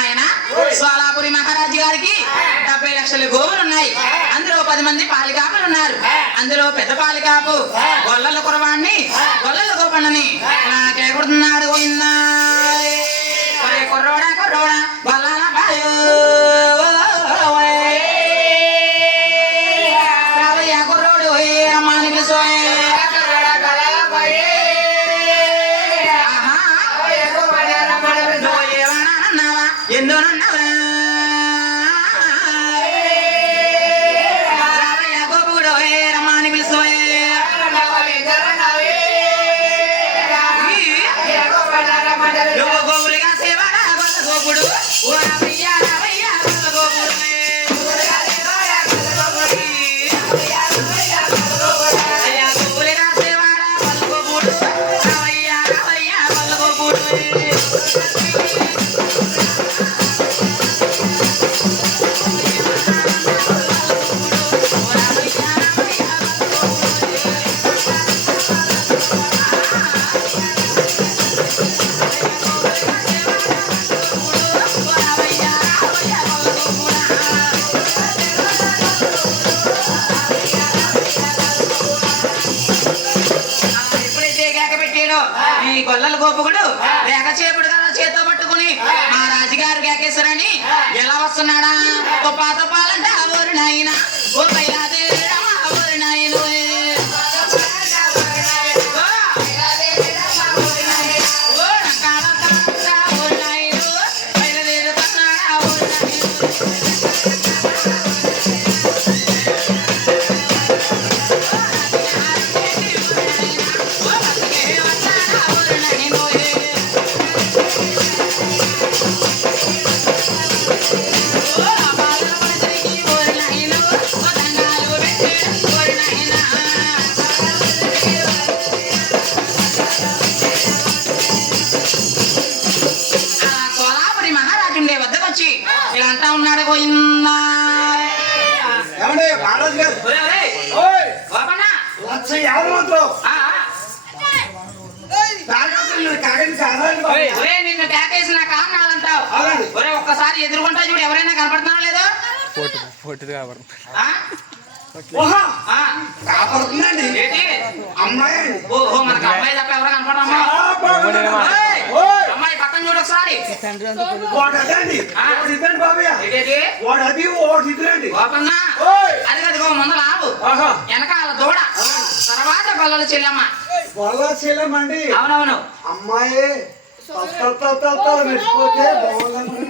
ఆయన సోలాపురి మహారాజు గారికి 70 లక్షల గోవులు ఉన్నాయి. అందులో 10 మంది పాలికాపులు ఉన్నారు. అందులో పెద్ద పాలికాపు గొల్లల కురవాణ్ణి గొల్లల గోపన్నని నాకే కొడుతున్నాడు పోయిందా కుర్రోడా కుర్రోడా గొల్లల బాయో కుర్రోడు అమ్మానికి సోయే ఎందునన్నావా గోపుడు రమాని పిలుసోయే గోపులుగా సేవ గోపుడు ఓ రమయ్య రమయ్య ఈ గొల్లల గోపుకుడు లేక చేపుడు కదా చేత్తో పట్టుకుని మా రాజుగారు కేకేశ్వరని ఎలా వస్తున్నాడా తుప్పా తుప్పాలంటే ఊరి నాయన ఓ పైలాదే ఊరి నాయన ఇలా అంటా ఉన్నాడు పోయిందా నిన్ను ట్యాకేసి నా కారణాలంటావు ఒరే ఒక్కసారి ఎదుర్కొంటా చూడు ఎవరైనా కనపడుతున్నా లేదో అమ్మాయి ఓహో మనకు అమ్మాయి తప్ప ఎవరు కనపడమ్మా అమ్మాయి పక్కన చూడు ఒకసారి అది కదిగో ముందర ఆవు వెనకాల దూడ తర్వాత గొల్లల చెల్లెమ్మ చెల్లెమ్మండి అవునవును అమ్మాయి మెచ్చిపోతే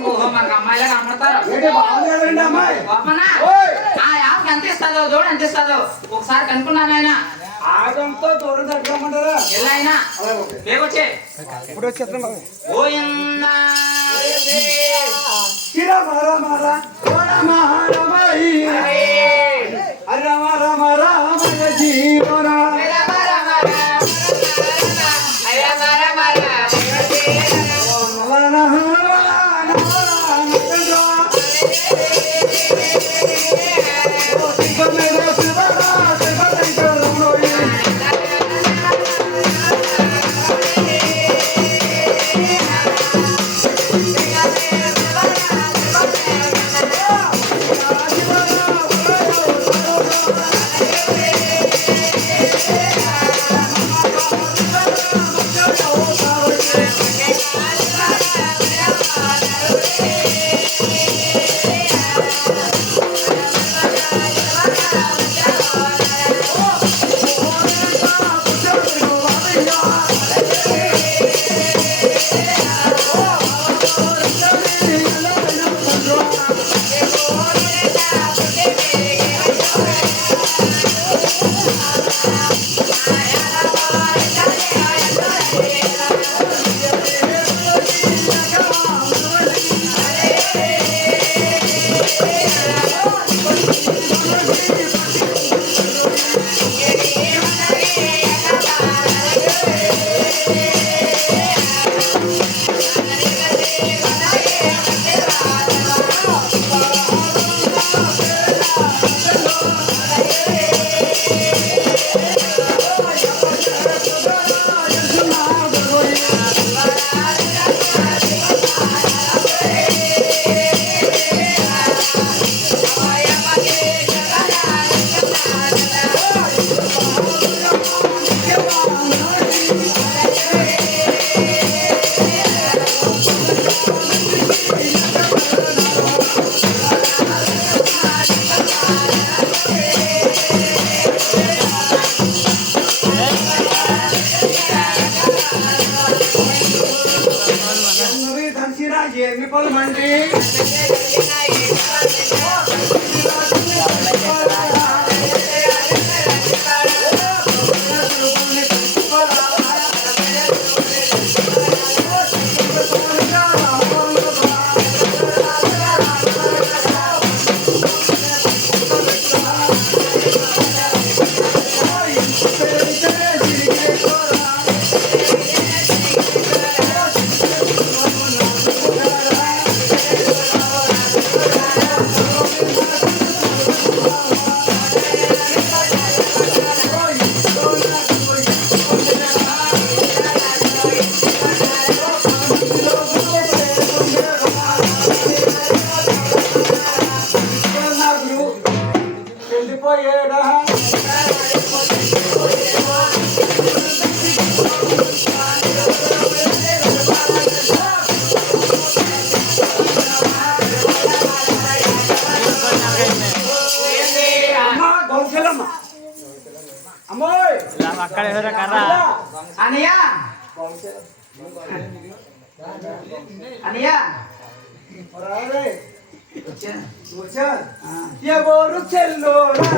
ఓహో మనకు అమ్మాయిలా కనపడతారు బాగుందండి అమ్మాయి ఆ యావకి ఎంత ఇస్తుందో దూడ ఎంత ఇస్తుందో ఒకసారి కనుక్కున్నాను ఆయన ఆగంతో దూరం తట్టుకోమంటారా ఎలా అయినా లేవచ్చే ఇప్పుడు వచ్చేస్తాం ఓయన్నా జీవనా ఎన్ని పనులు మండి వెళ్ళిపోయేడా గొంచెలమ్మ అమ్మోయ్ అక్కడ ఎవరో కర్ర అనియా అనియా రారే వచ్చా వచ్చా ఎవరు చెల్లోరా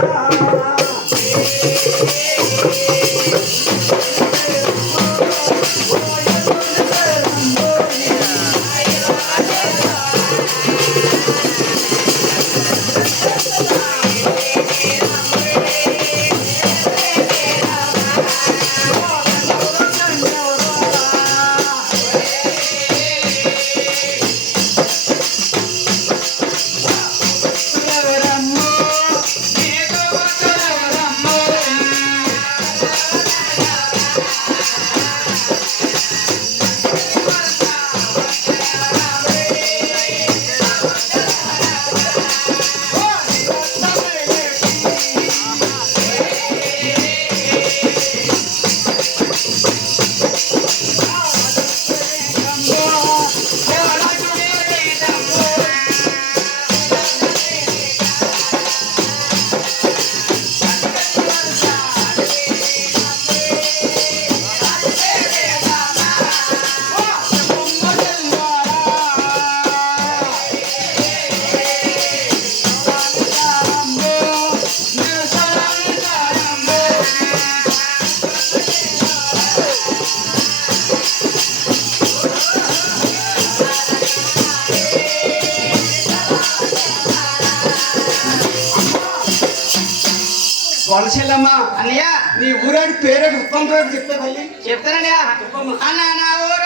గొలచెల్లమ్మ అన్నయ్య నీ ఊరాడి పేరు ఉత్తమ పేరు చెప్తే తల్లి చెప్తానండి అన్న నా ఊరు